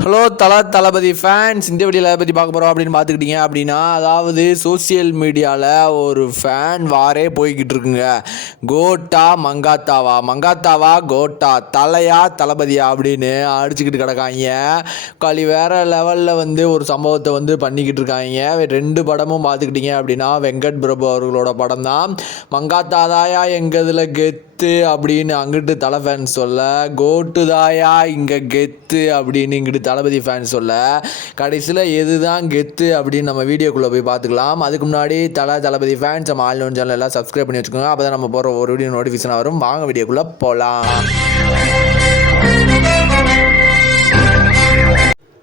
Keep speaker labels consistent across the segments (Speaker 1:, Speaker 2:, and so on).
Speaker 1: Hello தல தளபதி fans இந்த வீடியோவில் எதை பற்றி பார்க்க போகிறோம் அப்படின்னு பார்த்துக்கிட்டீங்க அப்படின்னா அதாவது சோஷியல் மீடியாவில் ஒரு ஃபேன் வாரே போய்கிட்டு இருக்குங்க. கோட்டா மங்காத்தாவா? மங்காத்தாவா? கோட்டா தலையா தளபதியா அப்படின்னு அடிச்சுக்கிட்டு கிடக்காங்க. களி வேறு லெவலில் வந்து ஒரு சம்பவத்தை வந்து பண்ணிக்கிட்டு இருக்காங்க. ரெண்டு படமும் பார்த்துக்கிட்டீங்க அப்படின்னா வெங்கட் பிரபு அவர்களோட படம் தான் மங்காத்தாதாயா எங்கள் இதில் கெத்து அப்படின்னு அங்கிட்டு தலை ஃபேன்ஸ் சொல்ல கோட்டுதாயா இங்கே கெத்து அப்படின்னு இங்கிட்டு தளபதி ஃபேன் சொல்ல கடைசியில் எதுதான் கெத்து அப்படின்னு நம்ம வீடியோக்குள்ளே போய் பார்த்துக்கலாம். அதுக்கு முன்னாடி தலை தளபதி ஃபேன்ஸ் நம்ம ஆல் ஒன் சேனல் எல்லாம் சப்ஸ்கிரைப் பண்ணி வச்சுக்கோங்க. அப்போ தான் நம்ம போகிற ஒரு வீடியோ நோட்டிஃபிகேஷன் வரும். வாங்க வீடியோக்குள்ளே போகலாம்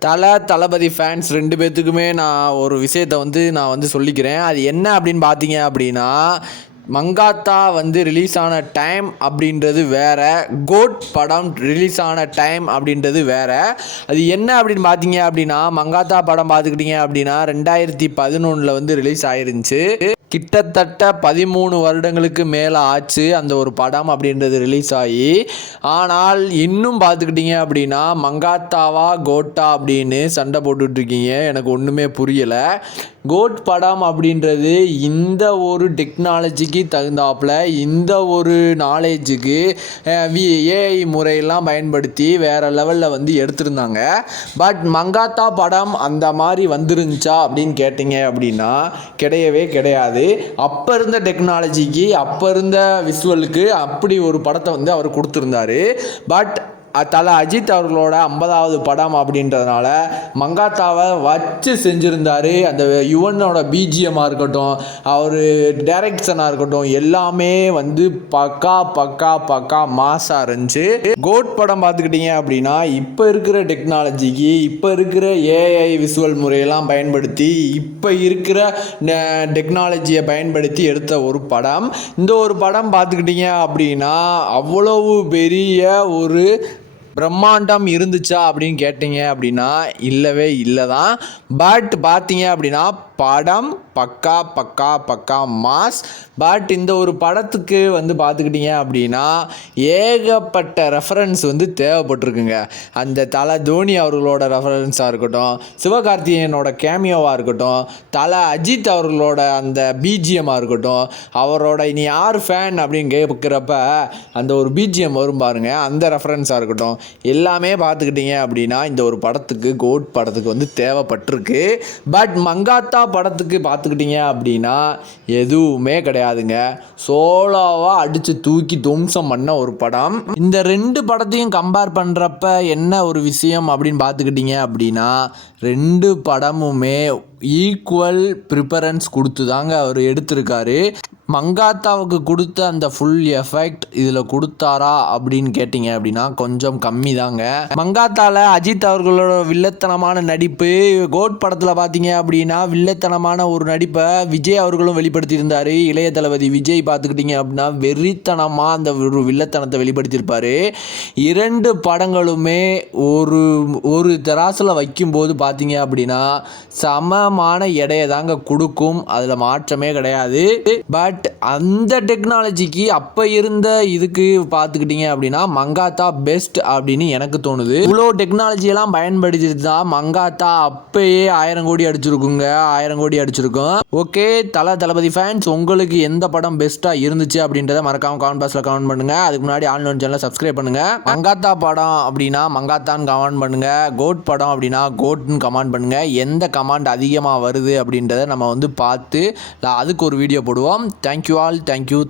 Speaker 1: தலை தளபதி ஃபேன்ஸ் ரெண்டு பேர்த்துக்குமே நான் ஒரு விஷயத்தை வந்து நான் வந்து சொல்லிக்கிறேன். அது என்ன அப்படின்னு பார்த்தீங்க அப்படின்னா மங்காத்தா வந்து ரிலீஸ் ஆன டைம் அப்படின்றது வேற கோட் படம் ரிலீஸ் ஆன டைம் அப்படின்றது வேற. அது என்ன அப்படின்னு பார்த்தீங்க அப்படின்னா மங்காத்தா படம் பார்த்துக்கிட்டீங்க அப்படின்னா ரெண்டாயிரத்தி பதினொன்றில் வந்து ரிலீஸ் ஆயிருந்துச்சு. கிட்டத்தட்ட பதிமூணு வருடங்களுக்கு மேலே ஆச்சு அந்த ஒரு படம் அப்படின்றது ரிலீஸ் ஆகி. ஆனால் இன்னும் பார்த்துக்கிட்டீங்க அப்படின்னா மங்காத்தாவா கோட்டா அப்படின்னு சண்டை போட்டுட்ருக்கீங்க எனக்கு ஒன்றுமே புரியலை. கோட் படம் அப்படின்றது இந்த ஒரு டெக்னாலஜிக்கு தகுந்தாப்புல இந்த ஒரு நாலேஜுக்கு ஏஐ முறையெல்லாம் பயன்படுத்தி வேறு லெவலில் வந்து எடுத்திருந்தாங்க. பட் மங்காத்தா படம் அந்த மாதிரி வந்துருந்துச்சா அப்படின்னு கேட்டிங்க அப்படின்னா கிடையவே கிடையாது. அப்போ இருந்த டெக்னாலஜிக்கு அப்போ இருந்த விஷுவலுக்கு அப்படி ஒரு படத்தை வந்து அவர் கொடுத்துருந்தாரு. பட் தலை அஜித் அவர்களோட ஐம்பதாவது படம் அப்படின்றதுனால மங்காத்தாவை வச்சு செஞ்சுருந்தார். அந்த யுவனோட பிஜிஎம்மாக இருக்கட்டும் அவர் டைரக்ஷனாக இருக்கட்டும் எல்லாமே வந்து பக்கா பக்கா பக்கா மாசாக இருந்துச்சு. கோட் படம் பார்த்துக்கிட்டீங்க அப்படின்னா இப்போ இருக்கிற டெக்னாலஜிக்கு இப்போ இருக்கிற ஏஐ விசுவல் முறையெல்லாம் பயன்படுத்தி இப்போ இருக்கிற டெக்னாலஜியை பயன்படுத்தி எடுத்த ஒரு படம். இந்த ஒரு படம் பார்த்துக்கிட்டீங்க அப்படின்னா அவ்வளவு பெரிய ஒரு பிரம்மாண்டம் இருந்துச்சா அப்படின்னு கேட்டிங்க அப்படின்னா இல்லவே இல்லை தான் பட் பார்த்தீங்க அப்படின்னா படம் பக்கா பக்கா பக்கா மாஸ். பட் இந்த ஒரு படத்துக்கு வந்து பார்த்துக்கிட்டிங்க அப்படின்னா ஏகப்பட்ட ரெஃபரன்ஸ் வந்து தேவைப்பட்டிருக்குங்க. அந்த தலை தோனி அவர்களோட ரெஃபரன்ஸாக இருக்கட்டும் சிவகார்த்திகேயனோட கேமியோவாக இருக்கட்டும் தலை அஜித் அவர்களோட அந்த பிஜிஎம்மாக இருக்கட்டும் அவரோட இனி யார் ஃபேன் அப்படின்னு கேட்குறப்ப அந்த ஒரு பிஜிஎம் வரும் பாருங்க அந்த ரெஃபரன்ஸாக இருக்கட்டும். எல்லாமே பார்த்துக்கிட்டிங்க அப்படின்னா இந்த ஒரு படத்துக்கு கோட் படத்துக்கு வந்து தேவைப்பட்டிருக்கு. பட் மங்காத்தா படத்துக்கு பார்த்துக்கிட்டிங்க அப்படின்னா எதுவுமே கிடையாதுங்க. சோலோவாக அடித்து தூக்கி துவம்சம் பண்ண ஒரு படம். இந்த ரெண்டு படத்தையும் கம்பேர் பண்ணுறப்ப என்ன ஒரு விஷயம் அப்படின்னு பார்த்துக்கிட்டிங்க அப்படின்னா ரெண்டு படமுமே ஈக்குவல் ப்ரிப்பரன்ஸ் கொடுத்து தாங்க அவர் எடுத்திருக்காரு. மங்காத்தாவுக்கு கொடுத்த அந்த ஃபுல் எஃபெக்ட் இதில் கொடுத்தாரா அப்படின்னு கேட்டிங்க அப்படின்னா கொஞ்சம் கம்மி தாங்க மங்காத்தாவில் அஜித் அவர்களோட வில்லத்தனமான நடிப்பு கோட் படத்தில் பார்த்தீங்க அப்படின்னா வில்லத்தனமான ஒரு நடிப்பை விஜய் அவர்களும் வெளிப்படுத்தியிருந்தார். இளைய தளபதி விஜய் பார்த்துக்கிட்டிங்க அப்படின்னா வெறித்தனமாக அந்த ஒரு வில்லத்தனத்தை வெளிப்படுத்தியிருப்பார். இரண்டு படங்களுமே ஒரு ஒரு தராசில் வைக்கும்போது பார்த்தீங்க அப்படின்னா சமமான எடையை தாங்க கொடுக்கும். அதில் மாற்றமே கிடையாது. பட் அந்த டெக்னாலஜிக்கு அப்போ இருந்த இதுக்கு பார்த்துக்கிட்டிங்க அப்படின்னா மங்காத்தா பெஸ்ட் அப்படின்னு எனக்கு தோணுது. இவ்வளோ டெக்னாலஜியெல்லாம் பயன்படுத்திட்டு தான் மங்காத்தா அப்பயே ஆயிரம் கோடி அடிச்சிருக்குங்க. ஆயிரம் கோடி அடிச்சிருக்கும். ஓகே தல தளபதி ஃபேன்ஸ் உங்களுக்கு எந்த படம் பெஸ்ட்டாக இருந்துச்சு அப்படின்றத மறக்காம கமெண்ட் பாக்ஸில் கமெண்ட் பண்ணுங்க. அதுக்கு முன்னாடி ஆன்லைன் சேனலை சப்ஸ்கிரைப் பண்ணுங்க. மங்காத்தா படம் அப்படின்னா மங்காத்தான்னு கமெண்ட் பண்ணுங்க. கோட் படம் அப்படின்னா கோட்னு கமெண்ட் பண்ணுங்க. எந்த கமாண்ட் அதிகமாக வருது அப்படின்றத நம்ம வந்து பார்த்து அதுக்கு ஒரு வீடியோ போடுவோம். thank you all. Thank you.